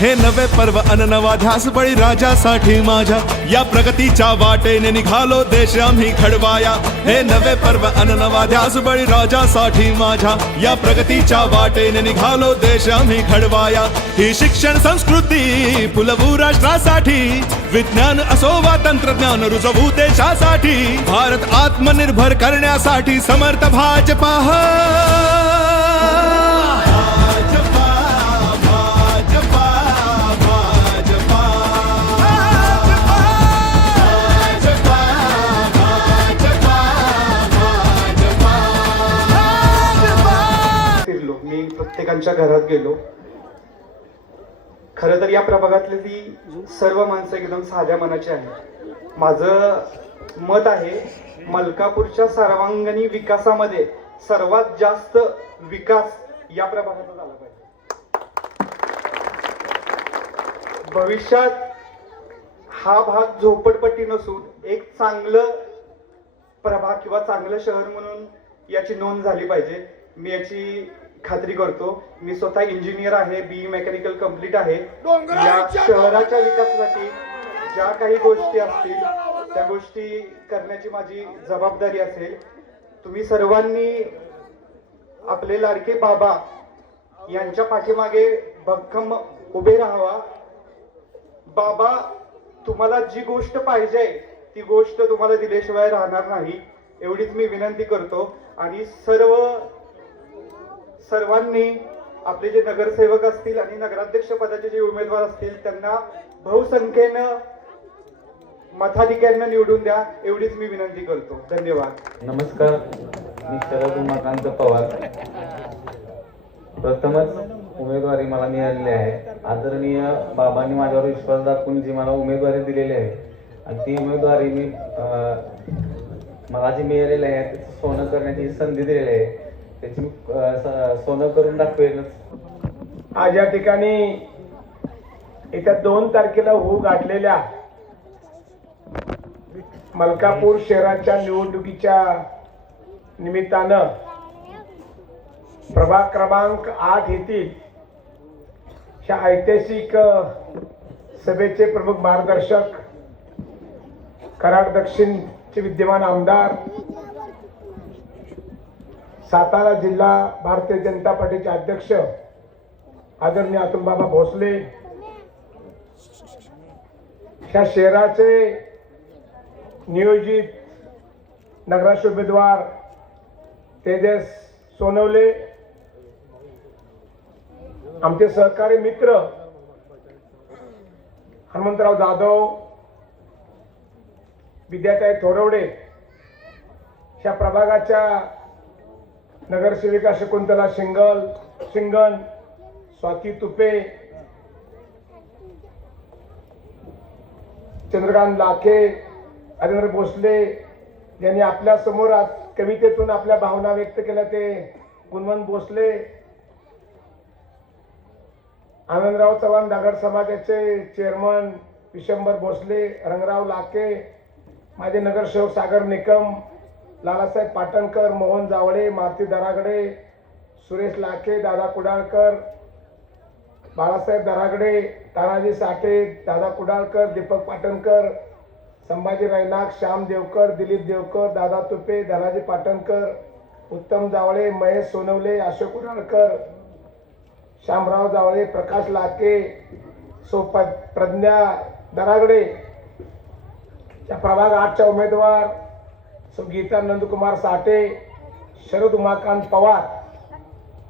हे नवे पर्व अन नवा ध्यास बळी राजासाठी माझ्या, या प्रगतीच्या वाटेने निघालो देश आम्ही घडवाया. हे नवे पर्व अन नवा ध्यास बळी राजासाठी माझ्या, या प्रगतीच्या वाटेने निघालो देश आम्ही घडवाया. ही शिक्षण संस्कृती फुलवू राष्ट्रासाठी, विज्ञान असो वा तंत्रज्ञान रुजवू देशासाठी. भारत आत्मनिर्भर करण्यासाठी समर्थ भाजपा. प्रत्येकांच्या घरात गेलो. खरं तर या प्रभागातली ती सर्व माणसं एकदम साध्या मनाची आहेत. माझं मत आहे मलकापूरच्या सर्वांगीण विकासामध्ये सर्वात जास्त विकास या प्रभागाचा झाला पाहिजे. भविष्यात हा भाग झोपडपट्टी नसून एक चांगलं प्रभाग किंवा चांगलं शहर म्हणून याची नोंद झाली पाहिजे. मी याची खात्री करतो. मी स्वतः इंजिनियर आहे, BE मेकॅनिकल कंप्लीट आहे. या शहराच्या विकासासाठी ज्या काही गोष्टी असतील त्या गोष्टी करण्याची माझी जबाबदारी असेल. तुम्ही सर्वांनी आपले लाडके बाबा यांच्या पाठीमागे भक्कम उभे राहावा. बाबा तुम्हाला जी गोष्ट पाहिजे ती गोष्ट तुम्हाला दिल्याशिवाय राहणार नाही, एवढीच मी विनंती करतो. आणि सर्वांनी आपले जे नगरसेवक असतील आणि नगराध्यक्ष पदाचे जे उमेदवार असतील त्यांना बहुसंख्येनं मताधिक्यानं निवडून द्या, एवढीच मी विनंती करतो. धन्यवाद. नमस्कार, मी शरद उमाकांत पवार. प्रथमच उमेदवारी मला मिळालेली आहे. आदरणीय बाबांनी माझ्यावर विश्वास दाखवून जी मला उमेदवारी दिलेली आहे आणि ती उमेदवारी मला जी मिळालेली आहे त्याचं सोनं करण्याची संधी दिलेली आहे. त्याची सोनं करून दाखवेलच. आज या ठिकाणी येत्या 2 तारखेला होऊ गाठलेल्या मलकापूर शहराच्या निवडणुकीच्या निमित्तानं प्रभाग क्रमांक 8 येथील ह्या ऐतिहासिक सभेचे प्रमुख मार्गदर्शक, कराड दक्षिणचे विद्यमान आमदार, सातारा जिल्हा भारतीय जनता पार्टीचे अध्यक्ष आदरणीय अतुलबाबा भोसले, ह्या शहराचे नियोजित नगराध्यक्ष उमेदवार तेजस सोनवले, आमचे सहकारी मित्र हनुमंतराव जाधव, विद्याताई थोरवडे, ह्या प्रभागाच्या नगरसेविका शकुंतला शिंगण, स्वाती तुपे, चंद्रकांत लाखे, हरिंद्र भोसले यांनी आपल्या समोर कवितेतून आपल्या भावना व्यक्त केल्या. ते गुणवंत भोसले, आनंदराव चव्हाण दागड समाजाचे चेअरमन विशंबर भोसले, रंगराव लाखे, माझे नगरसेवक सागर निकम, लालासाहेब पाटणकर, मोहन जावळे, मारुती दरागडे, सुरेश लाखे, दादा कुडाळकर, बाळासाहेब दरागडे, तानाजी साठे, दादा कुडाळकर, दीपक पाटणकर, संभाजी रैनाक, श्याम देवकर, दिलीप देवकर, दादा तुपे, धनाजी पाटणकर, उत्तम जावळे, महेश सोनवले, अशोक कुडाळकर, श्यामराव जावळे, प्रकाश लाखे, प्रज्ञा दरागडे, या प्रभाग 8च्या उमेदवार गीता नंदकुमार साठे, शरद उमाकांत पवार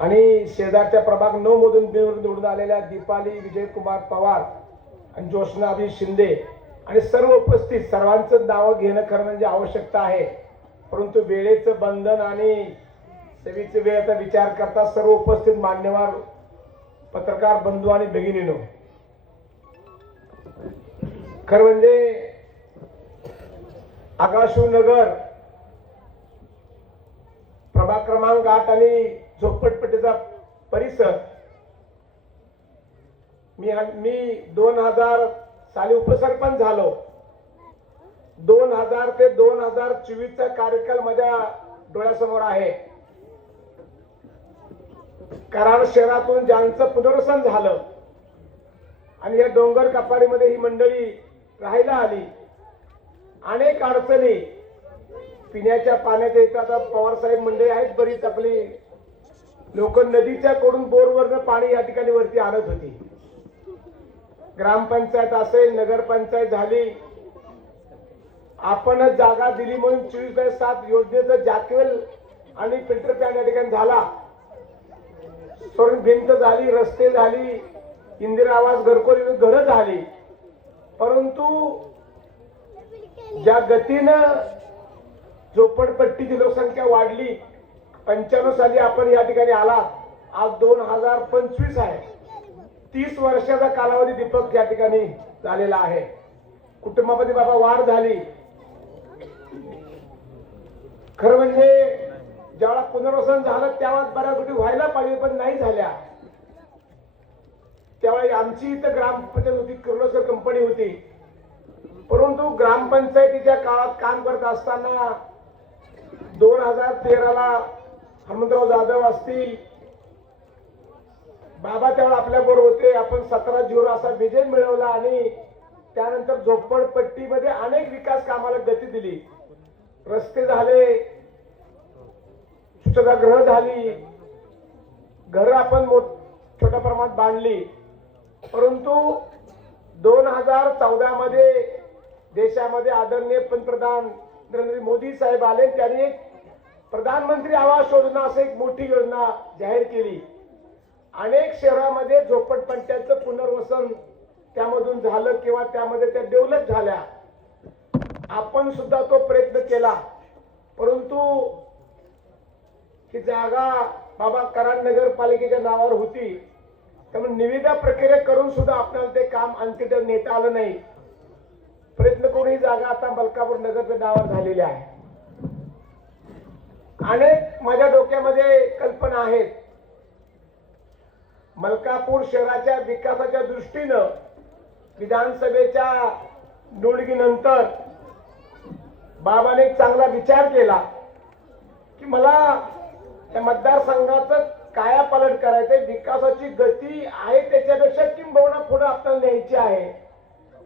आणि शेजारच्या प्रभाग 9 मधून निवडून आलेल्या दीपाली विजयकुमार पवार आणि ज्योत्स्ना अभिष शिंदे आणि सर्व उपस्थित सर्वांचं नाव घेणं खरं म्हणजे आवश्यकता आहे. परंतु वेळेचं बंधन आणि सेवेचे वेळेचा विचार करता सर्व उपस्थित मान्यवर पत्रकार बंधू आणि भगिनींनो, खरं म्हणजे आकाशनगर प्रभाग क्रमांक 8 आणि झोपडपट्टीचा परिसर मी 2000 साली उपसरपंच झालो. 2000 ते 2024 चा कार्यकाल माझ्या डोळ्यासमोर आहे. कराड शहरातून ज्यांचं पुनर्वसन झालं आणि या डोंगर कपारीमध्ये ही मंडळी राहायला आली, अनेक अडचणी पिण्याच्या पाण्याच्या इथं आता पवार साहेब मंडळी आहेत बरीच आपली लोक नदीच्या कडून बोरवरनं पाणी या ठिकाणी वरती आणत होती. ग्रामपंचायत असेल, नगरपंचायत झाली, आपणच जागा दिली म्हणून 24/7 योजनेचं जाकेल आणि फिल्टर प्लॅन या ठिकाणी झाला. सोडून भिंत झाली, रस्ते झाली, इंदिरा आवास घरकुल घरं झाली. परंतु ज्या गतीनं झोपडपट्टीची लोकसंख्या वाढली, 95 साली आपण या ठिकाणी आलात, आज 2025 आहे. 30 वर्षाचा कालावधी दीपक या ठिकाणी झालेला आहे. कुटुंबामध्ये बाबा वाढ झाली. खरं म्हणजे ज्यावेळा पुनर्वसन झालं त्यावेळेस बऱ्याच गोष्टी व्हायला पाहिजे पण नाही झाल्या. त्यावेळी आमची इथं ग्रामपंचायत होती, किर्लोस्कर कंपनी होती. परंतु ग्रामपंचायतीच्या काळात काम करत असताना 2013ला हनुमंतराव जाधव असतील, बाबा त्यावेळेला आपल्या बरोबर होते. आपण 17-0 असा विजय मिळवला आणि त्यानंतर झोपडपट्टीमध्ये अनेक विकास कामाला गती दिली. रस्ते झाले, स्वच्छतागृह झाली, घरं आपण छोट्या प्रमाणात बांधली. परंतु 2014 मध्ये देशामध्ये आदरणीय पंतप्रधान नरेंद्र मोदी साहेब आले. त्यांनी एक प्रधानमंत्री आवास योजना असं एक मोठी योजना जाहीर केली. अनेक शहरामध्ये झोपडपट्ट्यांचं पुनर्वसन त्यामधून झालं किंवा त्यामध्ये त्या डेव्हलप झाल्या. आपण सुद्धा तो प्रयत्न केला. परंतु ही जागा बाबा कराड नगरपालिकेच्या नावावर होती, त्यामुळे निविदा प्रक्रिया करून सुद्धा आपल्याला ते काम अंतिम नेता आलं नाही. प्रयत्न करून ही जागा आता मलकापूर नगरच्या नावावर झालेली आहे. अनेक माझ्या डोक्यामध्ये कल्पना आहेत. मलकापूर शहराच्या विकासाच्या दृष्टीनं विधानसभेच्या निवडणुकीनंतर बाबाने एक चांगला विचार केला की मला त्या मतदारसंघाचं कायापालट करायचंय. विकासाची गती आहे त्याच्यापेक्षा किंबहुना पुढे आपल्याला न्यायची आहे.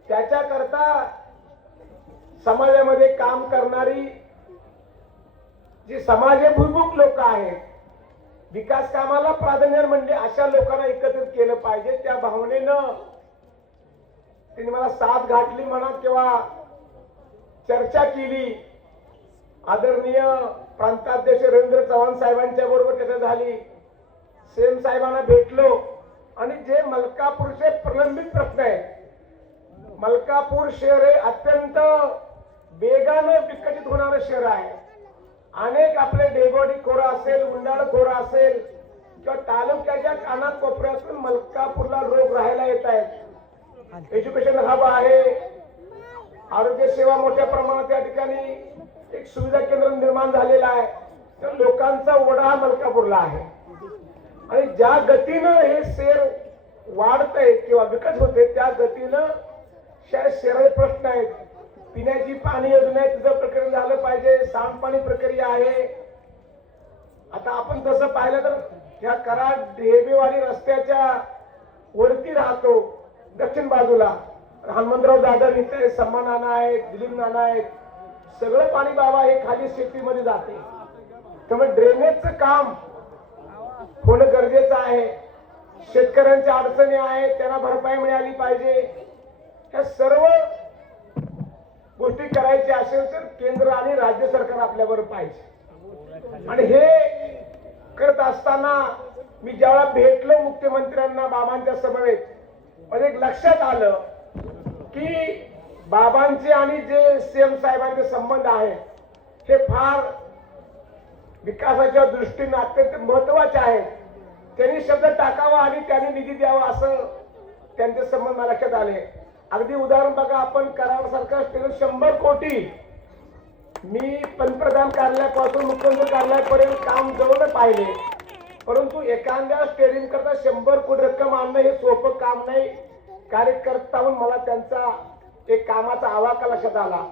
त्याच्याकरता समाजामध्ये काम करणारी जी समाजभिमुख लोक आहेत, विकास कामाला प्राधान्य म्हणजे अशा लोकांना एकत्रित केलं पाहिजे. त्या भावनेनं त्यांनी मला साथ घातली म्हणा किंवा चर्चा केली. आदरणीय प्रांताध्यक्ष रवींद्र चव्हाण साहेबांच्या बरोबर चर्चा झाली. सेम साहेबांना भेटलो आणि जे मलकापूरचे प्रलंबित प्रश्न आहेत, मलकापूर शहर हे अत्यंत वेगानं विकसित होणारं शहर आहे. अनेक आपले डेगोडी खोरं असेल, उंडाळ खोरं असेल किंवा तालुक्याच्या कानाकोपऱ्यातून मलकापूरला लोक राहायला येत आहेत. एज्युकेशन हब आहे, आरोग्य सेवा मोठ्या प्रमाणात या ठिकाणी एक सुविधा केंद्र निर्माण झालेलं आहे. तर लोकांचा ओढा मलकापूरला आहे आणि ज्या गतीनं हे शहर वाढतंय किंवा विकत होते त्या गतीनं शहराचे प्रश्न आहेत. पिण्याची पाणी योजना आहे, तिचं प्रकरण झालं पाहिजे. सांडपाणी प्रक्रिया आहे. आता आपण तसं पाहिलं तर ह्या कराड ढेबेवाडी रस्त्याच्या वरती राहतो, दक्षिण बाजूला हनुमंतराव जाधव इथे, सम्मान नाना आहेत, दिलीप नाना आहेत. सगळं पाणी बाबा हे खाली शेतीमध्ये जाते. त्यामुळे ड्रेनेजचं काम होणं गरजेचं आहे. शेतकऱ्यांच्या अडचणी आहेत, त्यांना भरपाई मिळाली पाहिजे. ह्या सर्व गोष्टी करायच्या असेल तर केंद्र आणि राज्य सरकार आपल्याबरोबर पाहिजे. आणि हे करत असताना मी ज्यावेळा भेटलो मुख्यमंत्र्यांना बाबांच्या समवेत, मला एक लक्षात आलं की बाबांचे आणि जे सीएम साहेबांचे संबंध आहेत हे फार विकासाच्या दृष्टीने अत्यंत महत्वाचे आहेत. त्यांनी शब्द टाकावा आणि त्यांनी निधी द्यावा असं त्यांचे संबंध मला लक्षात आले. अगदी उदाहरण बघा, आपण कराड सारखं 100 कोटी मी पंतप्रधान कार्यालयापासून मुख्यमंत्री कार्यालयापर्यंत काम जवळ पाहिले. परंतु एखाद्या स्टेडियम करता 100 कोटी रक्कम आणणं हे सोपं काम नाही. कार्यकर्ता म्हणून मला त्यांचा एक कामाचा आवाका लक्षात आला.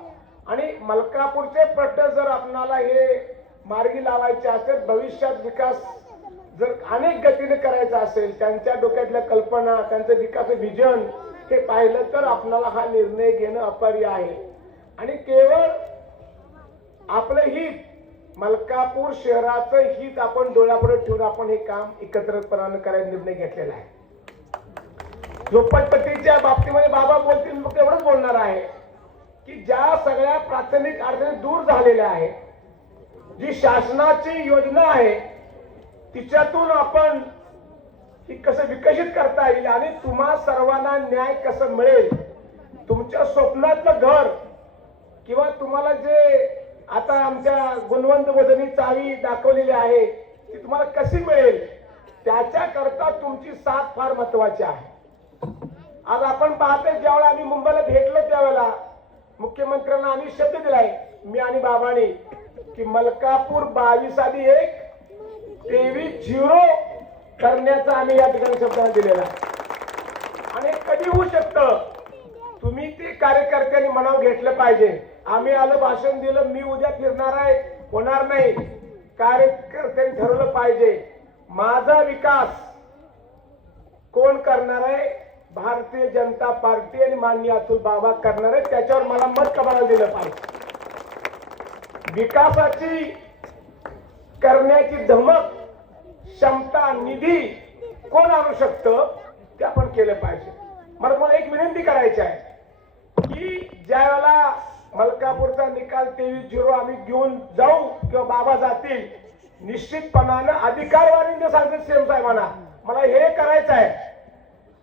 आणि मलकापूरचे प्रश्न जर आपणाला हे मार्गी लावायचे असेल, भविष्यात विकास जर अनेक गतीने करायचं असेल, त्यांच्या डोक्यातल्या कल्पना, त्यांचं विकास विजन हे पाहिलं तर आपल्याला हा निर्णय घेणं अपरिहार्य आहे. आणि केवळ आपलं हित, मलकापूर शहराचं हित आपण डोळ्यापुढे ठेवून आपण हे काम एकत्रितपणाने करायचा निर्णय घेतलेला आहे. झोपडपट्टीच्या बाबतीमध्ये बाबा बोलतील, मग एवढंच बोलणार आहे की ज्या सगळ्या प्राथमिक अडचणी दूर झालेल्या आहेत, जी शासनाची योजना आहे तिच्यातून आपण ती कसं विकसित करता येईल आणि तुम्हा सर्वांना न्याय कसं मिळेल, तुमच्या स्वप्नातलं घर किंवा तुम्हाला जे आता आमच्या गुणवंत वदनी चावी दाखवलेली आहे ती तुम्हाला कशी मिळेल, त्याच्याकरता तुमची साथ फार महत्वाची आहे. आज आपण पाहतोय, ज्यावेळेला आम्ही मुंबईला भेटलो त्यावेळेला मुख्यमंत्र्यांना आम्ही शब्द दिलाय, मी आणि बाबांनी, की मलकापूर 22-1 23-0 करण्याचा आम्ही या ठिकाणी शब्दांना दिलेला आहे. आणि कधी होऊ शकतं, तुम्ही ते कार्यकर्त्यांनी मनावर घेतलं पाहिजे. आम्ही आलं, भाषण दिलं, मी उद्या फिरणार आहे, होणार नाही. कार्यकर्त्यांनी ठरवलं पाहिजे माझा विकास कोण करणार आहे, भारतीय जनता पार्टी आणि माननीय अतुल बाबा करणार आहे, त्याच्यावर मला मत कमाला दिलं पाहिजे. विकासाची करण्याची धमक, क्षमता, निधी कोण आणू शकतं ते आपण केलं पाहिजे. मला एक विनंती करायची आहे की ज्या वेळेला मलकापूरचा निकाल 23-0 आम्ही घेऊन जाऊ किंवा बाबा जातील, निश्चितपणानं अधिकारवाणीने सांगते सीएम साहेबांना मला हे करायचं आहे.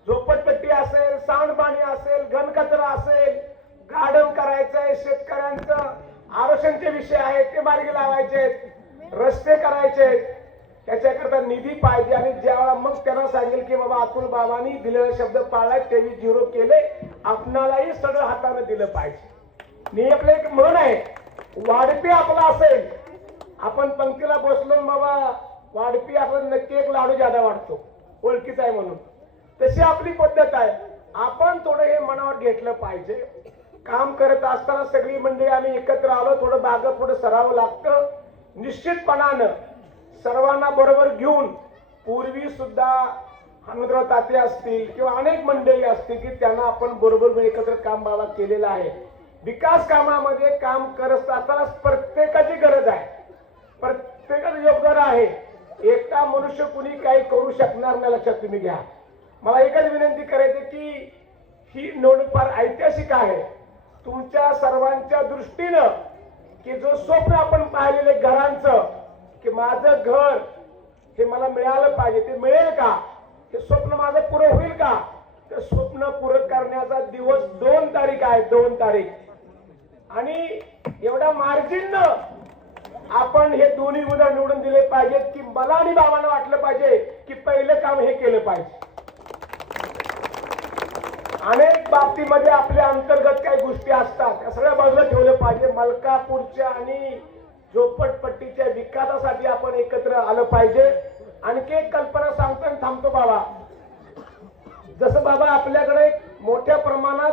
झोपडपट्टी असेल, सांडपाणी असेल, घनकचरा असेल, गार्डन करायचंय, शेतकऱ्यांचं आरक्षणचे विषय आहेत ते मार्गी लावायचे, रस्ते करायचे, त्याच्याकरता निधी पाहिजे. आणि ज्यावेळेला मग त्यांना सांगेल की बाबा अतुल बाबांनी दिलेला शब्द पाळलाय, 23-0 केले, आपणालाही सगळं हाताने दिलं पाहिजे. मी आपलं एक म्हण आहे, वाढपी आपला असेल, आपण पंक्तीला बसलो बाबा वाढपी आपण नक्की एक लाडू ज्यादा वाढतो, ओळखीचा आहे म्हणून. तशी आपली पद्धत आहे. आपण थोडं हे मनावर घेतलं पाहिजे. काम करत असताना सगळी मंडळी आम्ही एकत्र आलो, थोडं मागं पुढे सरावं लागतं. निश्चितपणानं सर्वांना बरोबर घेऊन, पूर्वी सुद्धा हनुमंतराव ताते असतील किंवा अनेक मंडळी असतील की त्यांना आपण बरोबर एकत्र काम बाबा केलेलं आहे. विकास कामामध्ये काम करत असताना प्रत्येकाची गरज आहे, प्रत्येकाचं योगदान आहे. एकटा मनुष्य कुणी काही करू शकणार नाही, लक्षात तुम्ही घ्या. मला एकच विनंती करायची की ही निवडणूक फार ऐतिहासिक आहे. तुमच्या सर्वांच्या दृष्टीनं की जो स्वप्न आपण पाहिलेले घरांचं, की माझं घर हे मला मिळालं पाहिजे, ते मिळेल का, हे स्वप्न माझं पुरं होईल का, ते स्वप्न पुरं करण्याचा दिवस 2 तारीख आहे, 2 तारीख. आणि एवढ्या मार्जिननं आपण हे दोन्ही उमेदवार निवडून दिले पाहिजेत की मला आणि बाबांना वाटलं पाहिजे की पहिलं काम हे केलं पाहिजे. अनेक बाबतीमध्ये आपल्या अंतर्गत काही गोष्टी असतात, त्या सगळ्या बाजूला ठेवलं पाहिजे. मलकापूरच्या आणि झोपडपट्टीच्या विकासासाठी आपण एकत्र आलं पाहिजे. आणखी एक कल्पना सांगतो आणि थांबतो बाबा. जसं बाबा आपल्याकडे मोठ्या प्रमाणात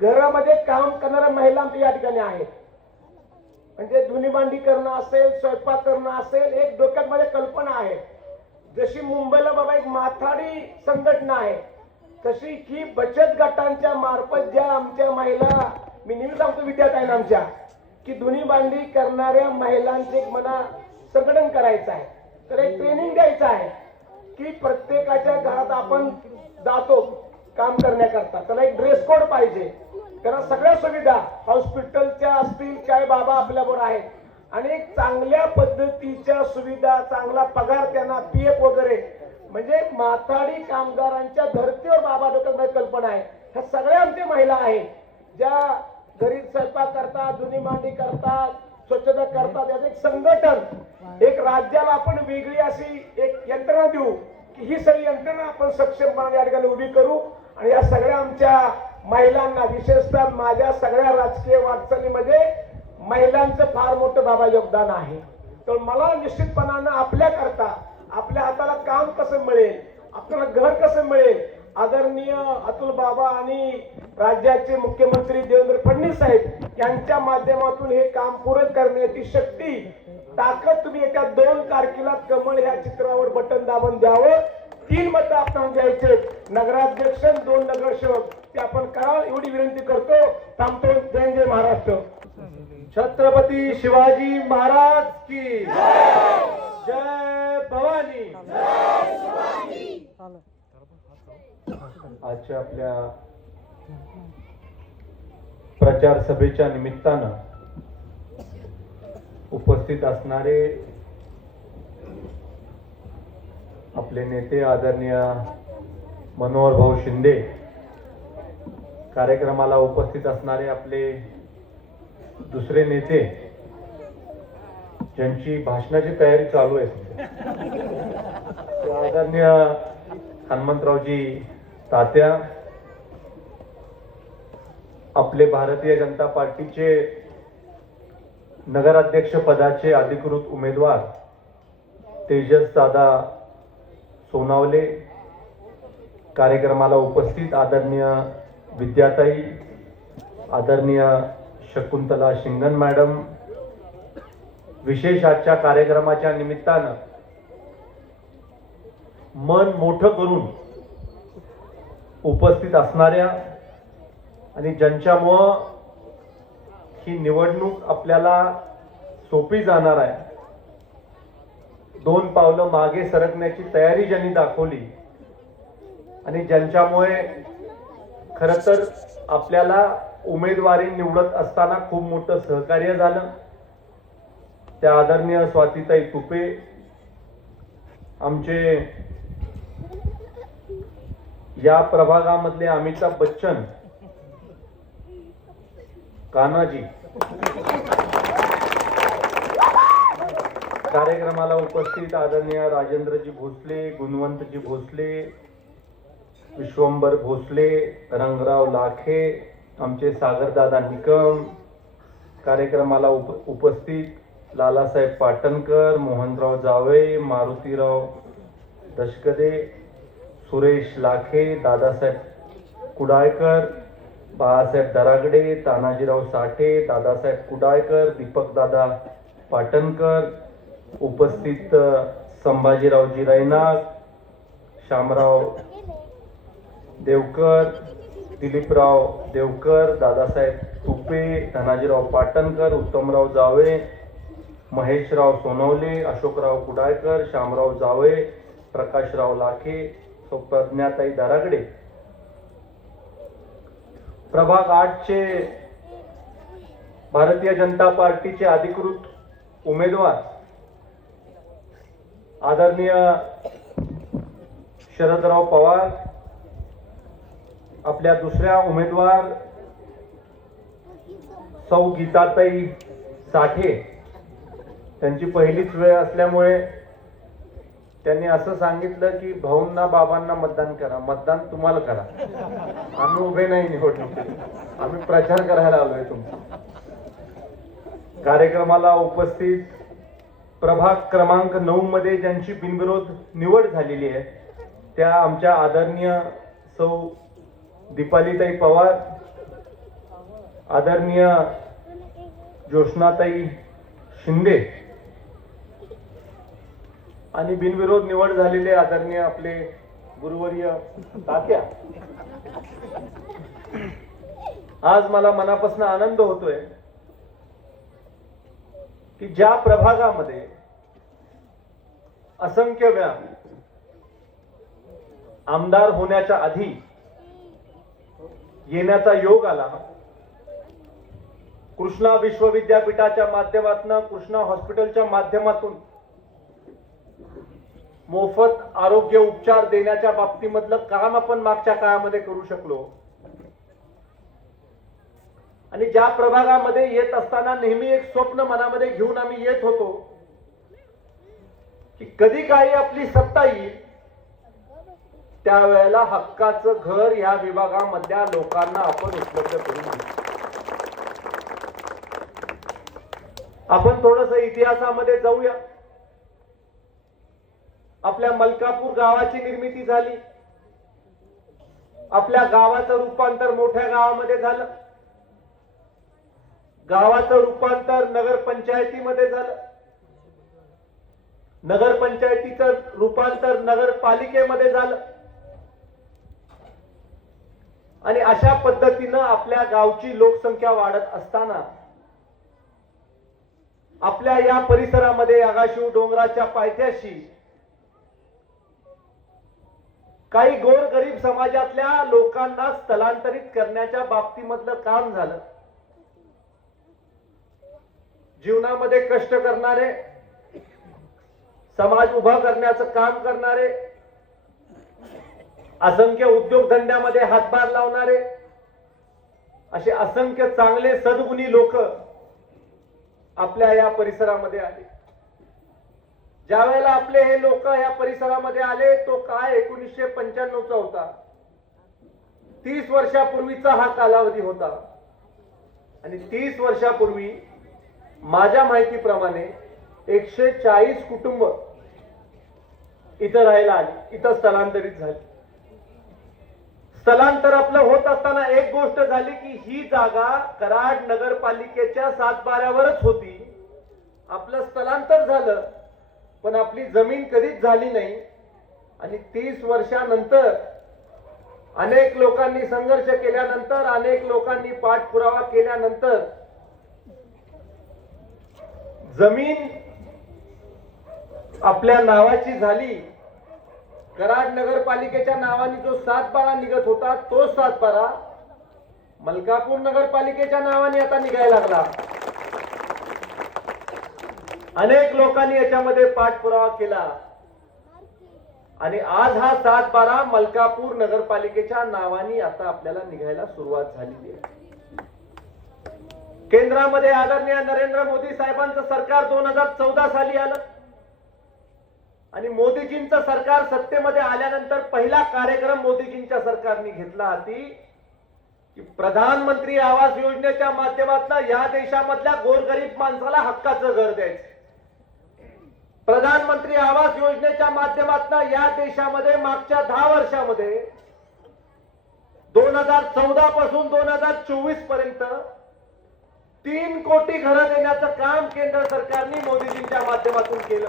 घरामध्ये काम करणाऱ्या महिला या ठिकाणी आहेत, म्हणजे धुनी भांडी करणं असेल, स्वयंपाक करणं असेल, एक डोक्यात माझ्या कल्पना आहे. जशी मुंबईला बाबा एक माथाडी संघटना आहे, तशी ही बचत गटांच्या मार्फत ज्या आमच्या महिला, मी नेहमी सांगतो विद्यार्थ्यांना आमच्या, की धुनी भांडी करणाऱ्या महिलांचे एक मला संघटन करायचं आहे. तर एक ट्रेनिंग द्यायचं आहे की प्रत्येकाच्या घरात आपण जातो काम करण्याकरता, त्याला एक ड्रेस कोड पाहिजे, त्यांना सगळ्या सुविधा हॉस्पिटलच्या असतील, काय बाबा आपल्याबरोबर आहेत, आणि एक चांगल्या पद्धतीच्या सुविधा, चांगला पगार त्यांना, पीएफ वगैरे, म्हणजे माथाडी कामगारांच्या धर्तीवर बाबा डोक्यात कल्पना आहे. ह्या सगळ्या आमच्या महिला आहेत ज्या घरी स्वयंपाक करतात, धुनी भांडी करतात, स्वच्छता करतात. याचं एक संघटन, एक राज्याला आपण वेगळी अशी एक यंत्रणा देऊ की ही सगळी यंत्रणा आपण सक्षमपणे या ठिकाणी उभी करू. आणि या सगळ्या आमच्या महिलांना, विशेषतः माझ्या सगळ्या राजकीय वाटचालीमध्ये महिलांचं फार मोठं बाबा योगदान आहे. तर मला निश्चितपणानं आपल्याकरता, आपल्या हाताला काम कसं मिळेल, आपल्याला घर कसं मिळेल, आदरणीय अतुल बाबा आणि राज्याचे मुख्यमंत्री देवेंद्र फडणवीस साहेब यांच्या माध्यमातून हे काम पूर्ण करण्याची शक्ती ताकद तुम्ही येत्या 2 तारखेला कमळ या चित्रावर बटन दाबून द्यावं. 3 मतं आपण द्यायचे. नगराध्यक्ष 2 नगरसेवक ते आपण करावं एवढी विनंती करतो. थांबतो. जय जय महाराष्ट्र. छत्रपती शिवाजी महाराज की जय भवानी. आजच्या आपल्या प्रचार सभेच्या निमित्तानं उपस्थित असणारे आपले नेते आदरणीय मनोहर भाऊ शिंदे, कार्यक्रमाला उपस्थित असणारे आपले दुसरे नेते ज्यांची भाषणाची तयारी चालू आहे ते आदरणीय हनुमंतरावजी तात्या, आपले भारतीय जनता पार्टीचे नगराध्यक्ष पदाचे अधिकृत उमेदवार तेजस दादा सोनावले, कार्यक्रमाला उपस्थित आदरणीय विद्याताई, आदरणीय शकुंतला शिंगण मॅडम, विशेष आजच्या कार्यक्रमाच्या निमित्तानं मन मोठं करून उपस्थित असणाऱ्या आणि ज्यांच्यामुळं ही निवडणूक आपल्याला सोपी जाणार आहे, 2 पावलं मागे सरकण्याची तयारी ज्यांनी दाखवली आणि ज्यांच्यामुळे खरं तर आपल्याला उमेदवारी निवडत असताना खूप मोठं सहकार्य झालं, त्या आदरणीय स्वातीताई तुपे, आमचे या प्रभागामधले अमिताभ बच्चन, कान्हाजी, कार्यक्रमाला उपस्थित आदरणीय राजेंद्रजी भोसले, गुणवंतजी भोसले, विश्वंभर भोसले, रंगराव लाखे, आमचे सागरदादा निकम, कार्यक्रमाला उपस्थित लालासाहेब पाटणकर, मोहनराव जावळे, मारुतीराव दशकदे, सुरेश लाखे, दादासाहेब कुडाळकर, बाळासाहेब दरागडे, तानाजीराव साठे, दादासाहेब कुडाळकर, दीपकदादा पाटणकर, उपस्थित संभाजीरावजी रैनाग, श्यामराव देवकर, दिलीपराव देवकर, दादासाहेब तुपे, धनाजीराव पाटणकर, उत्तमराव जावळे, महेशराव सोनवले, अशोकराव कुडाळकर, श्यामराव जावळे, प्रकाशराव लाखे, प्रज्ञाताई दरागडे, प्रभाग 8चे भारतीय जनता पार्टीचे अधिकृत उमेदवार आदरणीय शरदराव पवार, आपल्या दुसऱ्या उमेदवार सौ गीताताई साठे, त्यांची पहिलीच वेळ असल्यामुळे त्यांनी असं सांगितलं की भाऊंना बाबांना मतदान करा, मतदान तुम्हाला करा, आम्ही उभे नाही निवडणुकीत, आम्ही प्रचार करायला आलोय तुमचा. कार्यक्रमाला उपस्थित प्रभाग क्रमांक 9 मध्ये ज्यांची बिनविरोध निवड झालेली आहे त्या आमच्या आदरणीय सौ दीपालीताई पवार, आदरणीय ज्योत्स्नाताई शिंदे आणि बिनविरोध निवड झालेले आदरणीय आपले गुरुवर्य तात्या. आज मला मनापासून आनंद होतोय की ज्या प्रभागामध्ये असंख्य वेळा आमदार होण्याच्या आधी येण्याचा योग आला, कृष्णा विश्वविद्यापीठाच्या माध्यमातून, कृष्णा हॉस्पिटलच्या माध्यमातून मोफत आरोग्य उपचार देण्याच्या बाबतीमधलं काम आपण मागच्या काळामध्ये करू शकलो. आणि ज्या प्रभागामध्ये येत असताना नेहमी एक स्वप्न मनामध्ये घेऊन आम्ही येत होतो की कधी काही आपली सत्ता येईल त्यावेळेला हक्काचं घर या विभागामधल्या लोकांना आपण उपलब्ध करून देऊ. आपण थोडस इतिहासामध्ये जाऊया. आपल्या मलकापूर गावाची निर्मिती झाली, आपल्या गावाचं रूपांतर मोठ्या गावामध्ये झालं, गावाचं रूपांतर नगर पंचायतीमध्ये झालं, नगरपंचायतीचं रूपांतर नगरपालिकेमध्ये झालं आणि अशा पद्धतीनं आपल्या गावची लोकसंख्या वाढत असताना आपल्या या परिसरामध्ये आगाशिव डोंगराच्या पायथ्याशी काही गोरगरीब समाजातल्या लोकांना स्थलांतरित करण्याच्या बाबतीमधलं काम झालं. जीवनामध्ये कष्ट करणारे, समाज उभा करण्याचं काम करणारे, असंख्य उद्योगधंद्यामध्ये हातभार लावणारे असे असंख्य चांगले सद्गुणी लोक आपल्या या परिसरामध्ये आले. ज्या वेळेला आपले हे लोक या परिसरामध्ये आले तो काय 1995चा होता. 30 वर्षापूर्वीचा हा कालावधी होता आणि 30 वर्षापूर्वी माझ्या माहितीप्रमाणे 140 कुटुंब इथं राहायला आली, इथं स्थलांतरित झाली. स्थलांतर आपलं होत असताना एक गोष्ट झाली की ही जागा कराड नगरपालिकेच्या 7/12वरच होती. आपलं स्थलांतर झालं पण आपली जमीन कधीच झाली नाही आणि 30 वर्षानंतर अनेक लोकांनी संघर्ष केल्यानंतर, अनेक लोकांनी पाठपुरावा केल्यानंतर जमीन आपल्या नावाची झाली. कराड नगरपालिकेच्या नावाने जो 7/12 निघत होता तो 7/12 मलकापूर नगरपालिकेच्या नावाने आता निघायला लागला. अनेक लोकांनी याच्यामध्ये पाठपुरावा केला आणि आज हा 7/12 मलकापूर नगरपालिकेच्या नावाने आता आपल्याला निघायला सुरुवात झालेली आहे. केंद्रामध्ये आदरणीय नरेंद्र मोदी साहेबांचं सरकार 2014 साली आलं आणि मोदीजींचं सरकार सत्तेमध्ये आल्यानंतर पहिला कार्यक्रम मोदीजींच्या सरकारने घेतला होती की प्रधानमंत्री आवास योजनेच्या माध्यमातून या देशामधल्या गोरगरीब माणसाला हक्काचं घर द्यायचं. प्रधानमंत्री आवास योजनेच्या माध्यमातून या देशामध्ये मागच्या 10 वर्षामध्ये 2014 पासून 2024 पर्यंत 3 कोटी घरं देण्याचं काम केंद्र सरकारने मोदीजींच्या माध्यमातून केलं.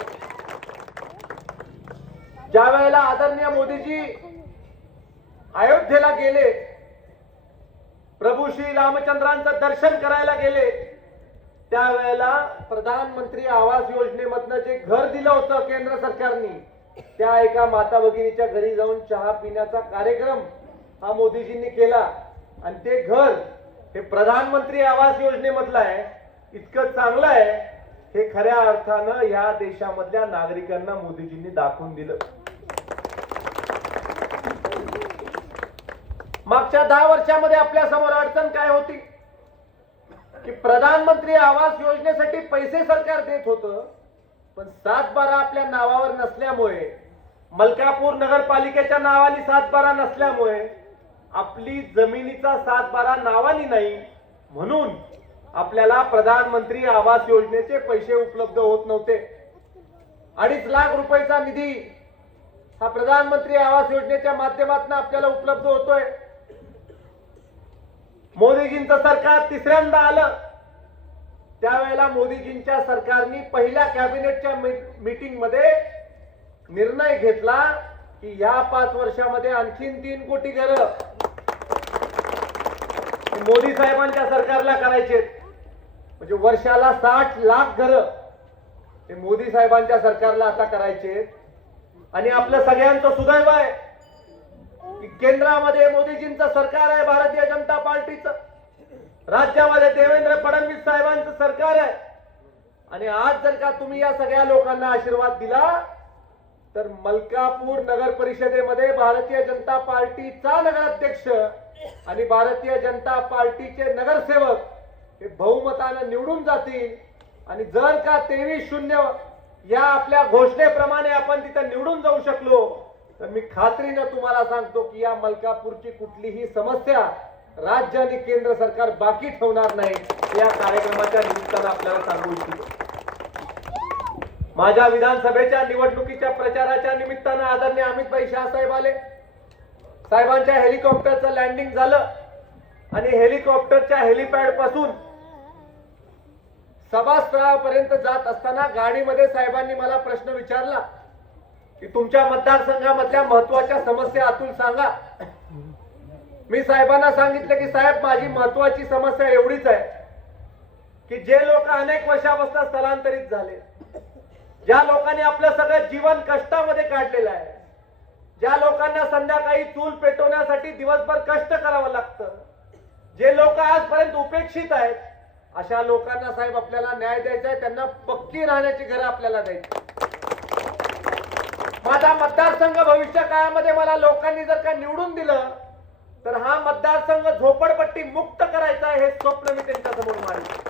ज्या वेळेला आदरणीय मोदीजी अयोध्येला गेले, प्रभू श्री रामचंद्रांचं दर्शन करायला गेले, त्यावेळेला प्रधानमंत्री आवास योजनेमधनं जे घर दिलं होतं केंद्र सरकारने, त्या एका माता भगिनीच्या घरी जाऊन चहा पिण्याचा कार्यक्रम हा मोदीजींनी केला आणि ते घर हे प्रधानमंत्री आवास योजनेमधलं आहे. इतकं चांगलं आहे हे खऱ्या अर्थानं या देशामधल्या नागरिकांना मोदीजींनी दाखवून दिलं. मागच्या 10 वर्षामध्ये आपल्या समोर अडचण काय होती की प्रधानमंत्री आवास योजनेसाठी पैसे सरकार देत होतं पण 7/12 आपल्या नावावर नसल्यामुळे, मलकापूर नगरपालिकेच्या नावाने 7/12 नसल्यामुळे आपली जमिनीचा 7/12 नावाने नाही म्हणून आपल्याला प्रधानमंत्री आवास योजनेचे पैसे उपलब्ध होत नव्हते. 2.5 लाख रुपयाचा निधी हा प्रधानमंत्री आवास योजनेच्या माध्यमातून आपल्याला उपलब्ध होतोय. मोदीजींचं सरकार तिसऱ्यांदा आलं त्यावेळेला मोदीजींच्या सरकारने पहिल्या कॅबिनेटच्या मीटिंग मध्ये निर्णय घेतला की या 5 वर्षामध्ये आणखीन 3 कोटी घरं मोदी साहेबांच्या सरकारला करायचे. म्हणजे वर्षाला 60 लाख घरं हे मोदी साहेबांच्या सरकारला आता करायचे. आणि आपलं सगळ्यांचं सुदैव आहे की केंद्रामध्ये मोदीजींचं सरकार आहे, भारतीय जनता पार्टीचं, राज्यामध्ये देवेंद्र फडणवीस साहेबांचं सरकार आहे. आणि आज जर का तुम्ही या सगळ्या लोकांना आशीर्वाद दिला तर मलकापूर नगर परिषदेमध्ये भारतीय जनता पार्टीचा नगराध्यक्ष आणि भारतीय जनता पार्टीचे नगरसेवक हे बहुमताने निवडून जातील. आणि जर का 23-0 या आपल्या घोषणेप्रमाणे आपण तिथे निवडून जाऊ शकलो तर मी खात्रीने तुम्हाला सांगतो की या मलकापूरची कुठलीही समस्या राज्य आणि केंद्र सरकार बाकी ठेवणार नाही. या कार्यक्रमाच्या निमित्तानं आपल्याला सांगू इच्छितो. माझ्या विधानसभेच्या निवडणुकीच्या प्रचाराच्या निमित्तानं आदरणीय अमितभाई शाह साहेब आले. साहेबांच्या हेलिकॉप्टरचं लँडिंग झालं आणि हेलिकॉप्टरच्या हेलिपॅड पासून सभास्थळापर्यंत जात असताना गाडीमध्ये साहेबांनी मला प्रश्न विचारला की तुमच्या मतदारसंघामधल्या महत्वाच्या समस्या अतुल सांगा. मी साहेबांना सांगितलं की साहेब, माझी महत्वाची समस्या एवढीच आहे की जे लोक अनेक वर्षापासून स्थलांतरित झाले, ज्या लोकांनी आपलं सगळं जीवन कष्टामध्ये काढलेलं आहे, ज्या लोकांना संध्याकाळी चूल पेटवण्यासाठी दिवसभर कष्ट करावं लागतं, जे लोक आजपर्यंत उपेक्षित आहेत, अशा लोकांना साहेब आपल्याला न्याय द्यायचा आहे. त्यांना पक्की राहण्याची घरं आपल्याला द्यायची. माझा मतदारसंघ भविष्य काळामध्ये मला लोकांनी जर का निवडून दिलं तर हा मतदारसंघ झोपडपट्टी मुक्त करायचा आहे, हे स्वप्न मी त्यांच्या समोर मांडलं.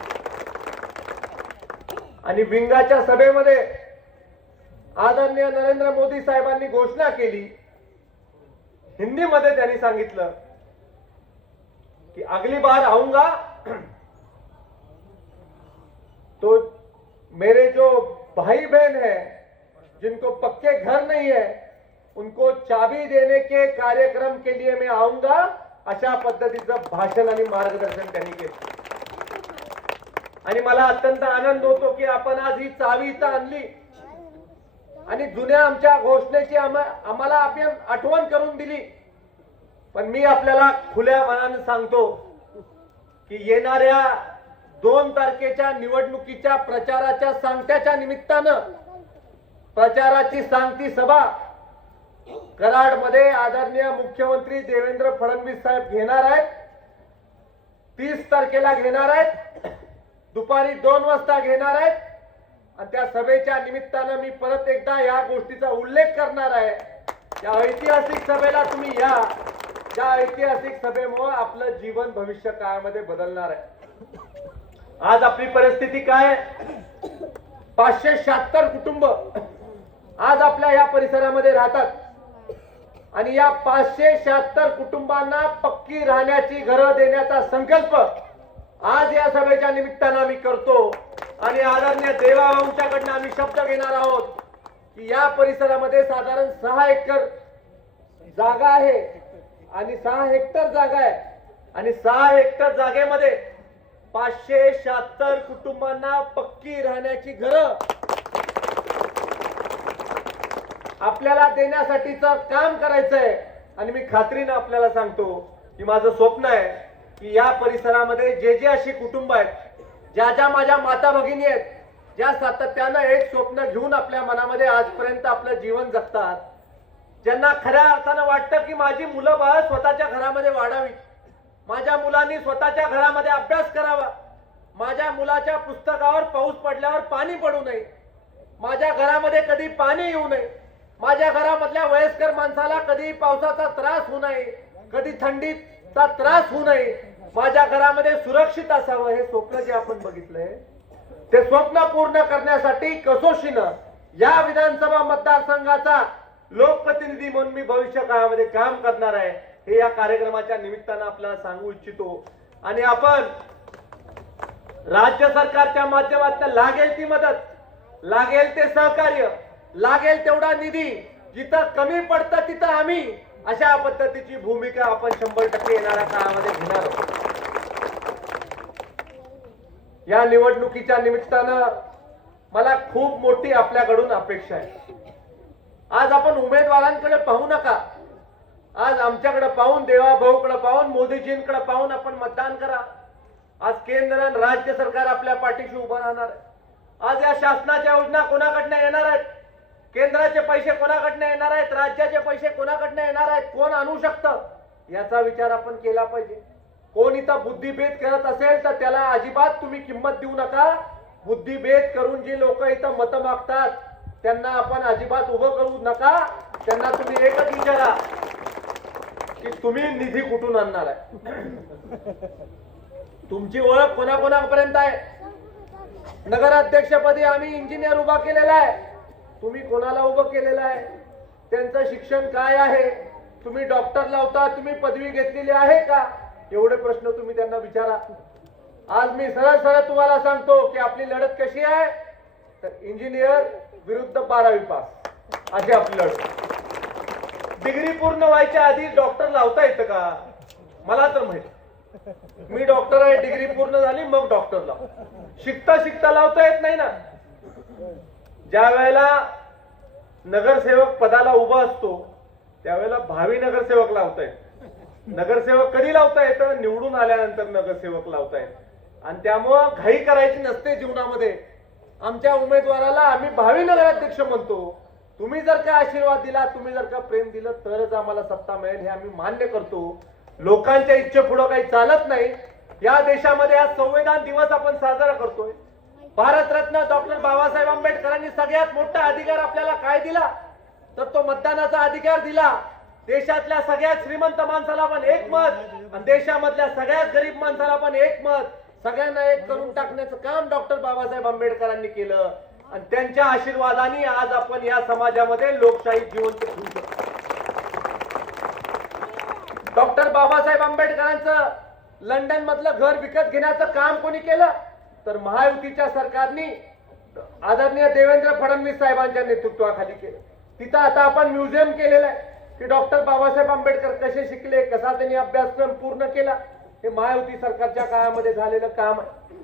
आणि विंगाच्या सभेमध्ये आदरणीय नरेंद्र मोदी साहेबांनी घोषणा केली. हिंदीमध्ये त्यांनी सांगितलं कि अगली बार आऊंगा तो मेरे जो भाई बहन है जिनको पक्के घर नहीं है उनको चाबी देने के कार्यक्रम के लिए मैं आऊंगा, अशा पद्धतीचं भाषण आणि मार्गदर्शन त्यांनी केलं. आणि मला अत्यंत आनंद होतो की आपण आज ही चावी इथं आणली आणि जुन्या आमच्या घोषणेची आम्हाला आपण आठवण करून दिली. पण मी आपल्याला खुल्या मनाने सांगतो की येणाऱ्या 2 तारखेच्या निवडणुकीच्या प्रचाराच्या सांगत्याच्या निमित्तानं प्रचाराची सांगती सभा कराडमध्ये आदरणीय मुख्यमंत्री देवेंद्र फडणवीस साहेब घेणार आहेत. 30 तारखेला घेणार आहेत, दुपारी 2 वाजता घेणार आहेत. आणि त्या सभेच्या निमित्तानं मी परत एकदा या गोष्टीचा उल्लेख करणार आहे. या ऐतिहासिक सभेला तुम्ही या. या ऐतिहासिक सभेमुळे आपलं जीवन भविष्य काळामध्ये बदलणार आहे. आज आपली परिस्थिती काय? 576 कुटुंब आज आपल्या या परिसरामध्ये राहतात आणि या 576 कुटुंबांना पक्की राहण्याची घरं देण्याचा संकल्प आज या सभेच्या निमित्तानं मी करतो. आणि आदरणीय देवाभाऊंच्याकडनं आम्ही शब्द घेणार आहोत की या परिसरामध्ये साधारण 6 एकर जागा आहे आणि 6 हेक्टर जागा आहे आणि 6 हेक्टर जागेमध्ये 576 कुटुंबांना पक्की राहण्याची घरं आपल्याला देण्यासाठीचं काम करायचंय. आणि मी खात्रीनं आपल्याला सांगतो की माझं स्वप्न आहे की या परिसरामध्ये जे जे अशी कुटुंब आहेत, ज्या ज्या माझ्या माता भगिनी आहेत, ज्या सातत्यानं एक स्वप्न घेऊन आपल्या मनामध्ये आजपर्यंत आपलं जीवन जगतात, ज्यांना खऱ्या अर्थानं वाटतं की माझी मुलं बाळ स्वतःच्या घरामध्ये वाढावी, माझ्या मुलांनी स्वतःच्या घरामध्ये अभ्यास करावा, माझ्या मुलाच्या पुस्तकावर पाऊस पडल्यावर पाणी पडू नये, माझ्या घरामध्ये कधी पाणी येऊ नये, माझ्या घरामधल्या वयस्कर माणसाला कधी पावसाचा त्रास होऊ नये, कधी थंडीचा त्रास होऊ नये, माझ्या घरामध्ये सुरक्षित असावं. हे स्वप्न जे आपण बघितलंय ते स्वप्न पूर्ण करण्यासाठी कसोशीनं या विधानसभा मतदारसंघाचा लोकप्रतिनिधी म्हणून मी भविष्य काळामध्ये काम करणार आहे. हे या कार्यक्रमाच्या निमित्तानं आपल्याला सांगू इच्छितो. आणि आपण राज्य सरकारच्या माध्यमातून लागेल ती मदत, लागेल ते सहकार्य, लागेल तेवढा निधी, जिथं कमी पडतं तिथं आम्ही, अशा पद्धतीची भूमिका आपण 100% येणाऱ्या काळामध्ये घेणार आहोत. या निवडणुकीच्या निमित्तानं मला खूप मोठी आपल्याकडून अपेक्षा आहे. आज आपण उमेदवारांकडे पाहू नका, आज आमच्याकडे पाहून, देवाभाऊकडे पाहून, मोदीजींकडे पाहून आपण मतदान करा. आज केंद्र आणि राज्य सरकार आपल्या पाठीशी उभं राहणार आहे. आज या शासनाच्या योजना कोणाकडनं येणार आहेत, केंद्राचे पैसे कोणाकडनं येणार आहेत, राज्याचे पैसे कोणाकडनं येणार आहेत, कोण आणू शकतं, याचा विचार आपण केला पाहिजे. कोण इथं बुद्धिभेद करत असेल तर त्याला अजिबात तुम्ही किंमत देऊ नका. बुद्धिभेद करून जी लोक इथं मत मागतात त्यांना आपण अजिबात उभं करू नका. त्यांना तुम्ही एकच विचारा की तुम्ही निधी कुठून आणणार आहे, तुमची ओळख कोणाकोणापर्यंत आहे. नगराध्यक्षपदी आम्ही इंजिनियर उभा केलेला आहे, तुम्ही कोणाला उभं केलेलं आहे, त्यांचं शिक्षण काय आहे, तुम्ही डॉक्टर लावता, तुम्ही पदवी घेतलेली आहे का, एवढे प्रश्न तुम्ही त्यांना विचारा. आज मी सरळ सरळ तुम्हाला सांगतो की आपली लढत कशी आहे, तर इंजिनियर विरुद्ध 12वी पास अशी आपली लढत. डिग्री पूर्ण व्हायच्या आधी डॉक्टर लावता येतं का, मला तर माहिती. मी डॉक्टर आहे, डिग्री पूर्ण झाली मग डॉक्टर लाव. शिकता शिकता लावता येत नाही ना. ज्या वेळेला नगरसेवक पदाला उभा असतो त्यावेळेला भावी नगरसेवक लावता येत. नगरसेवक कधी लावता येतं? निवडून आल्यानंतर नगरसेवक लावता येत. आणि त्यामुळं घाई करायची नसते जीवनामध्ये. आमच्या उमेदवाराला आम्ही भावी नगराध्यक्ष म्हणतो. तुम्ही जर का आशीर्वाद दिला, तुम्ही जर का प्रेम दिलं तरच आम्हाला सत्ता मिळेल हे आम्ही मान्य करतो. लोकांच्या इच्छेपुढं काही चालत नाही. या देशामध्ये आज संविधान दिवस आपण साजरा करतोय. भारतरत्न डॉक्टर बाबासाहेब आंबेडकरांनी सगळ्यात मोठा अधिकार आपल्याला काय दिला? तर तो मतदानाचा अधिकार दिला. देशातल्या सगळ्यात श्रीमंत माणसाला पण एक मत आणि देशामधल्या सगळ्यात गरीब माणसाला पण एक मत, सगळ्यांना एक करून टाकण्याचं काम डॉक्टर बाबासाहेब आंबेडकरांनी केलं. आणि त्यांच्या आशीर्वादाने आज आपण या समाजामध्ये लोकशाही जिवंत ठेवू शकतो. डॉक्टर बाबासाहेब आंबेडकरांचं लंडन मधलं घर विकत घेण्याचं काम कोणी केलं? तर महायुतीच्या सरकारने आदरणीय देवेंद्र फडणवीस साहेबांच्या नेतृत्वाखाली केलं. तिथं आता आपण म्युझियम केलेलं आहे की डॉक्टर बाबासाहेब आंबेडकर कसे शिकले, कसा त्यांनी अभ्यासक्रम पूर्ण केला, हे महायुती सरकारच्या काळामध्ये झालेलं काम आहे.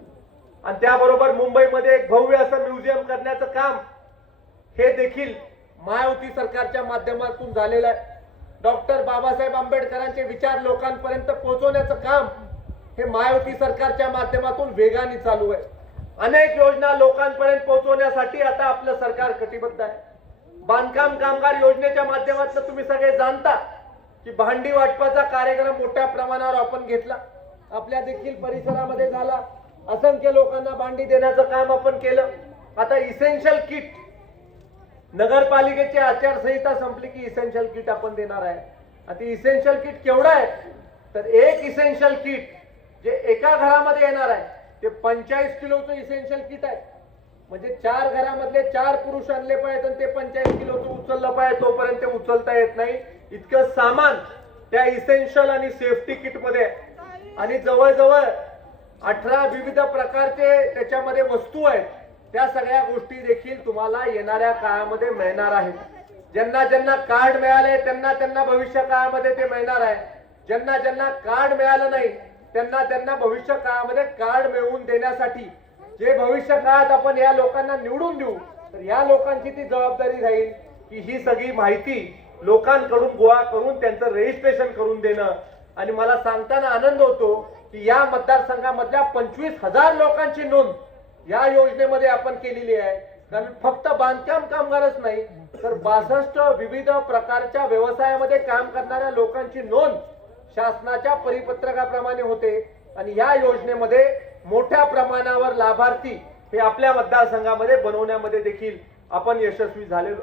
आणि त्याबरोबर मुंबईमध्ये एक भव्य असं म्युझियम करण्याचं काम हे देखील महायुती सरकारच्या माध्यमातून झालेलं आहे. डॉक्टर बाबासाहेब आंबेडकरांचे विचार लोकांपर्यंत पोहोचवण्याचं काम हे महायुती सरकारच्या माध्यमातून वेगाने चालू आहे. अनेक योजना लोकांपर्यंत पोहोचवण्यासाठी आता आपलं सरकार कटिबद्ध आहे. बांधकाम कामगार योजनेच्या माध्यमातून तुम्ही सगळे जाणता की भांडी वाटपाचा कार्यक्रम मोठ्या प्रमाणावर आपण घेतला. आपल्या देखील परिसरामध्ये झाला. असंख्य लोकांना भांडी देण्याचं काम आपण केलं. आता इसेन्शियल किट, नगरपालिकेची आचारसंहिता संपली की इसेन्शियल किट आपण देणार आहे. आता इसेन्शियल किट केवढं आहे? तर एक इसेन्शियल किट जे एका घरामध्ये येणार आहे ते 45 किलोचं इसेन्शियल किट आहे. म्हणजे 4 घरामधले 4 पुरुष आणले पाहिजेत आणि ते 45 किलोचं उचललं पाहिजे. तोपर्यंत ते उचलता येत नाही. इतकं सामान त्या इसेन्शियल आणि सेफ्टी किट मध्ये आहे. आणि जवळजवळ 18 विविध प्रकारचे त्याच्यामध्ये वस्तू आहेत. त्या सगळ्या गोष्टी देखील तुम्हाला येणाऱ्या काळामध्ये मिळणार आहेत. ज्यांना ज्यांना कार्ड मिळाले त्यांना त्यांना भविष्य काळामध्ये ते मिळणार आहे. ज्यांना ज्यांना कार्ड मिळालं नाही त्यांना त्यांना भविष्य काळामध्ये कार्ड मिळवून देण्यासाठी जे भविष्य काळात आपण या लोकांना निवडून देऊ तर या लोकांची ती जबाबदारी राहील की ही सगळी माहिती लोकांकडून गोळा करून त्यांचं रजिस्ट्रेशन करून देणं. आणि मला सांगताना आनंद होतो की या मतदारसंघामधल्या 25,000 लोकांची नोंद या योजनेमध्ये आपण केलेली आहे. कारण फक्त बांधकाम कामगारच नाही तर 62 विविध प्रकारच्या व्यवसायामध्ये काम करणाऱ्या लोकांची नोंद शासनाच्या परिपत्रकाप्रमाणे होते. आणि या योजनेमध्ये मोठ्या प्रमाणावर लाभार्थी हे आपल्या मतदारसंघामध्ये बनवण्यामध्ये देखील आपण यशस्वी झालेलो.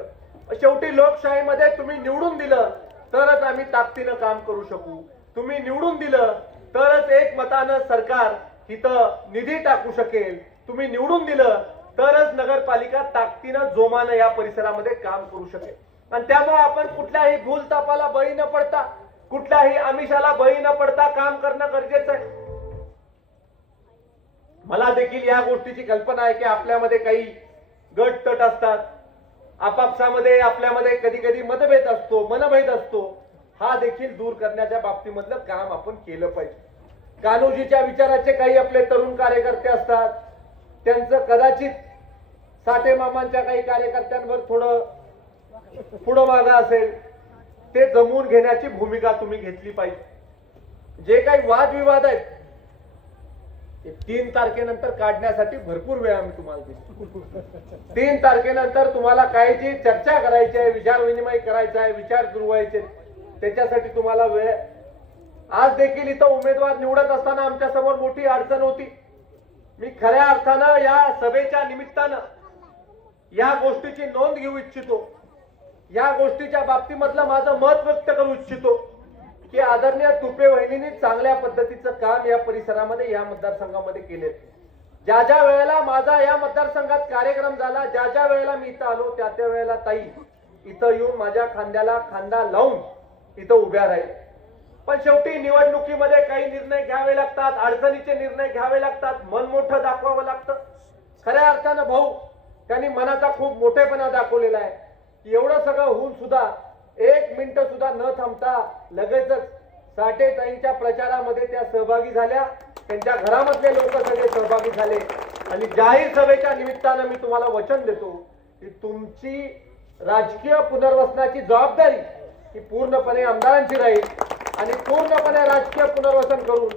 शेवटी लोकशाहीमध्ये तुम्ही निवडून दिलं तरच आम्ही ताकदीनं काम करू शकू. तुम्ही निवडून दिलं तरच एक मतानं सरकार इथं निधी टाकू शकेल. तुम्ही निवडून दिलं तरच नगरपालिका ताकदीनं जोमानं या परिसरामध्ये काम करू शकेल. आणि त्यामुळे आपण कुठल्याही भूलतापाला बळी न पडता, कुठल्याही आमिषाला बळी न पडता काम करणं गरजेचं आहे. मला देखील या गोष्टीची कल्पना आहे की आपल्यामध्ये काही गट तट असतात. आपापसामध्ये आपल्यामध्ये कधी कधी मतभेद असतो, मनभेद असतो. हा देखील दूर करण्याच्या बाबतीमधलं काम आपण केलं पाहिजे. कान्होजीच्या विचाराचे काही आपले तरुण कार्यकर्ते असतात. त्यांचं कदाचित साठे मामांच्या काही कार्यकर्त्यांवर थोडं पुढं मागं असेल. ते जमवून घेण्याची भूमिका तुम्ही घेतली पाहिजे. जे काही वादविवाद आहेत 3 तारखेनंतर काढण्यासाठी भरपूर वेळ आम्ही तुम्हाला देतो. 3 तारखेनंतर तुम्हाला काही जी चर्चा करायची आहे, विचार विनिमय करायचा आहे, विचार जुळवायचे, त्याच्यासाठी तुम्हाला वेळ. आज देखील इथं उमेदवार निवडत असताना आमच्या समोर मोठी अडचण होती. मी खऱ्या अर्थानं या सभेच्या निमित्तानं या गोष्टीची नोंद घेऊ इच्छितो. या गोष्टीच्या बाबतीमधलं माझं मत व्यक्त करू इच्छितो की आदरणीय तुपे वहिनींनी चांगल्या पद्धतीचं काम या परिसरामध्ये या मतदारसंघामध्ये केले. ज्या ज्या वेळेला माझा या मतदारसंघात कार्यक्रम झाला, ज्या ज्या वेळेला मी इथं आलो त्या त्या वेळेला ताई इथं येऊन माझ्या खांद्याला खांदा लावून इथं उभ्या राहील. पण शेवटी निवडणुकीमध्ये काही निर्णय घ्यावे लागतात, अडचणीचे निर्णय घ्यावे लागतात, मन मोठं दाखवावं लागतं. खऱ्या अर्थानं भाऊ त्यांनी मनाचा खूप मोठेपणा दाखवलेला आहे. एवढं सगळं होऊन सुद्धा 1 मिनिट सुद्धा न थांबता लगेचच साठेताईंच्या प्रचारामध्ये त्या सहभागी झाल्या, त्यांच्या घरामधले लोक सगळे सहभागी झाले आणि जाहीर सभेच्या निमित्तानं मी तुम्हाला वचन देतो की तुमची राजकीय पुनर्वसनाची जबाबदारी ही पूर्णपणे आमदारांची राहील आणि पूर्णपणे राजकीय पुनर्वसन करून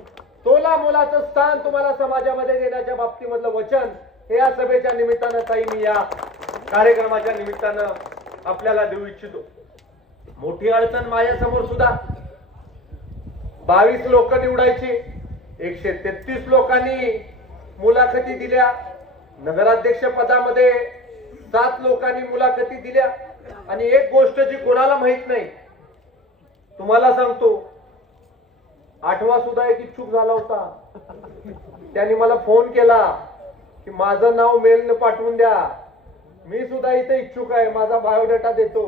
तोला मोलाचं स्थान तुम्हाला समाजामध्ये देण्याच्या बाबतीमधलं वचन हे या सभेच्या निमित्तानं ताई मी या कार्यक्रमाच्या निमित्तानं आपल्याला देऊ इच्छितो. मोठी अडचण माझ्यासमोर सुद्धा 22 लोक निवडायची, 133 लोकांनी मुलाखती दिल्या, नगराध्यक्ष पदामध्ये 7 लोकांनी मुलाखती दिल्या आणि एक गोष्ट जी कोणाला माहित नाही तुम्हाला सांगतो, 8वा सुद्धा एक इच्छुक झाला होता. त्यांनी मला फोन केला की माझं नाव मेलने पाठवून द्या, मी सुद्धा इथे इच्छुक आहे, माझा बायोडेटा देतो.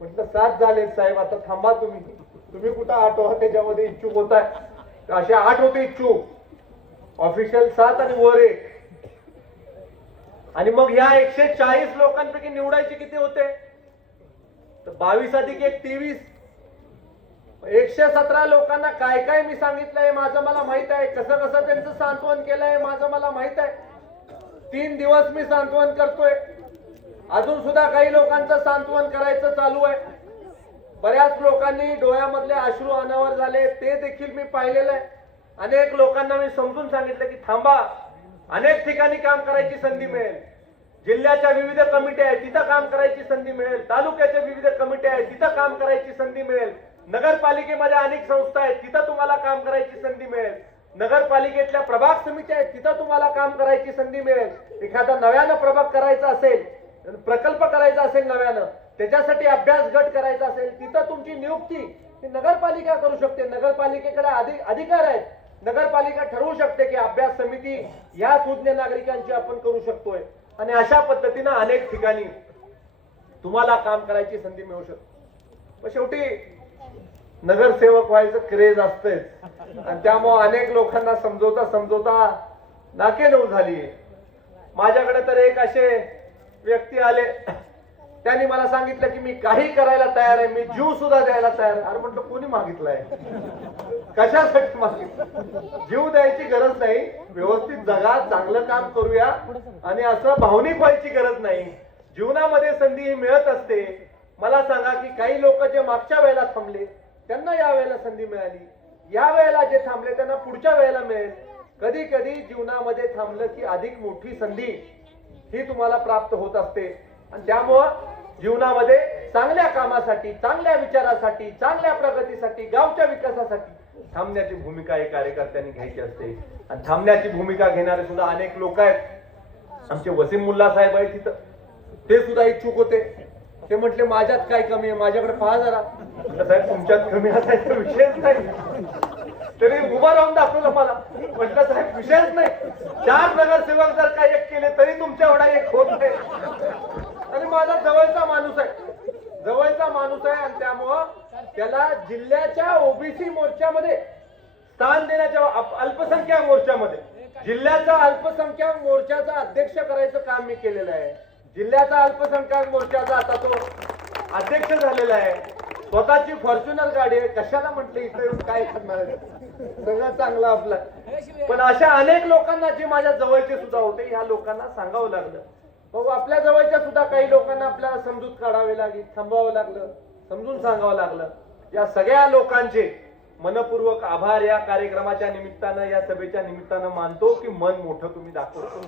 म्हटलं 7 झालेत साहेब, आता थांबा तुम्ही कुठं 8वा त्याच्यामध्ये इच्छुक होताय. असे 8 होते इच्छुक, ऑफिशियल 7 आणि वर 1. आणि मग ह्या 140 लोकांपैकी निवडायचे किती होते, तर 22 अधिक 1 23. 117 लोकांना काय काय मी सांगितलंय माझं मला माहित आहे, कसं कसं त्यांचं सांत्वन केलंय माझं मला माहित आहे. 3 दिवस मी सांत्वन करतोय, अजून सुद्धा काही लोकांचं सांत्वन करायचं चालू आहे. बऱ्याच लोकांनी डोळ्यामधले अश्रू अनावर झाले, ते देखील मी पाहिलेलं आहे. अनेक लोकांना मी समजून सांगितलं की थांबा, अनेक ठिकाणी काम करायची संधी मिळेल. जिल्ह्याच्या विविध कमिट्या आहेत तिथं काम करायची संधी मिळेल, तालुक्याच्या विविध कमिट्या आहेत तिथं काम करायची संधी मिळेल, नगरपालिकेमध्ये अनेक संस्था आहेत तिथं तुम्हाला काम करायची संधी मिळेल, नगरपालिकेतल्या प्रभाग समित्या आहेत तिथं तुम्हाला काम करायची संधी मिळेल. एखादा नव्यानं प्रभाग करायचा असेल, प्रकल्प करायचा असेल नव्यानं, त्याच्यासाठी अभ्यास गट करायचा असेल, तिथं तुमची नियुक्ती ही नगरपालिका करू शकते. नगरपालिकेकडे अधिकार आहेत, नगरपालिका ठरवू शकते की अभ्यास समिती या सुज्ञ नागरिकांची आपण करू शकतोय. आणि अशा पद्धतीनं अनेक ठिकाणी तुम्हाला काम करायची संधी मिळू शकते. पण शेवटी नगरसेवक व्हायचं क्रेज असतेच आणि त्यामुळे अनेक लोकांना समजवता नाकेनऊ झाली. माझ्याकडे तर एक असे व्यक्ती आले, त्यांनी मला सांगितलं की मी काही करायला तयार आहे, मी जीव सुद्धा द्यायला तयार आहे. अरे म्हटलं कोणी मागितलंय, कशासाठी मागितलं? जीव द्यायची गरज नाही, व्यवस्थित जगा, चांगलं काम करूया आणि असं भावनिक व्हायची गरज नाही. जीवनामध्ये संधी ही मिळत असते. मला सांगा की काही लोक जे मागच्या वेळेला थांबले त्यांना या वेळेला संधी मिळाली, या वेळेला जे थांबले त्यांना पुढच्या वेळेला मिळेल. कधी कधी जीवनामध्ये थांबलं की अधिक मोठी संधी ही तुम्हाला प्राप्त होत असते आणि त्यामुळं जीवनामध्ये चांगल्या कामासाठी, चांगल्या विचारासाठी, चांगल्या प्रगतीसाठी, गावच्या विकासासाठी थांबण्याची भूमिका एक कार्यकर्त्यांनी घ्यायची असते. आणि थांबण्याची भूमिका घेणारे सुद्धा अनेक लोक आहेत. आमचे वसीम मुल्ला साहेब आहेत तिथं, ते सुद्धा इच्छुक होते. ते म्हटले माझ्यात काय कमी आहे, माझ्याकडे पहा जरा. साहेब तुमच्यात कमी असायचा विषयच नाही, तरी उभं राहून दाखवलं मला. म्हटलं साहेब विषयच नाही, 4 नगरसेवक जर का एक केले तरी तुमच्या एवढा एक होत नाही. आणि माझा जवळचा माणूस आहे आणि त्यामुळं त्याला जिल्ह्याच्या ओबीसी मोर्चामध्ये स्थान देण्याच्या, अल्पसंख्याक मोर्चामध्ये जिल्ह्याचा अल्पसंख्याक मोर्चाचा अध्यक्ष करायचं काम मी केलेलं आहे. जिल्ह्याचा अल्पसंख्याक मोर्चाचा आता तो अध्यक्ष झालेला आहे. स्वतःची फॉर्च्युनर गाडी आहे, कशाला म्हटलं इथे काय करणार आहे, सगळं चांगलं आपलं. पण अशा अनेक लोकांना जे माझ्या जवळचे सुद्धा होते, ह्या लोकांना सांगावं लागलं. भाऊ आपल्या जवळच्या सुद्धा काही लोकांना आपल्याला समजूत काढावी लागली, थांबावं लागलं, समजून सांगावं लागलं. या सगळ्या लोकांचे मनपूर्वक आभार या कार्यक्रमाच्या निमित्तानं, या सभेच्या निमित्तानं मानतो की मन मोठं तुम्ही दाखवतो.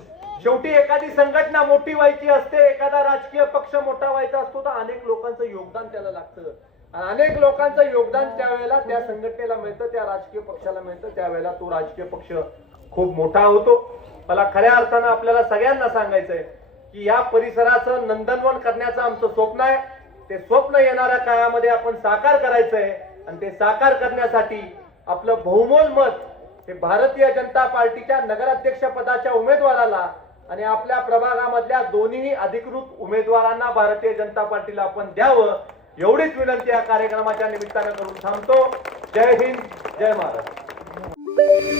शेवटी एखादी संघटना मोठी व्हायची असते, एखादा राजकीय पक्ष मोठा व्हायचा असतो तर अनेक लोकांचं योगदान त्याला लागतं. आणि अनेक लोकांचं योगदान त्यावेळेला त्या संघटनेला मिळतं, त्या राजकीय पक्षाला मिळतं, त्यावेळेला तो राजकीय पक्ष खूप मोठा होतो. मला खऱ्या अर्थानं आपल्याला सगळ्यांना सांगायचंय की या परिसराचं नंदनवन करण्याचं आमचं स्वप्न आहे. ते स्वप्न येणाऱ्या काळामध्ये आपण साकार करायचंय आणि ते साकार करण्यासाठी आपलं बहुमोल मत हे भारतीय जनता पार्टीच्या नगराध्यक्ष पदाच्या उमेदवाराला आणि आपल्या प्रभागामधल्या दोन्ही अधिकृत उमेदवारांना भारतीय जनता पार्टीला आपण द्यावं, एवढीच विनंती या कार्यक्रमाच्या निमित्तानं करून थांबतो. जय हिंद, जय महाराष्ट्र.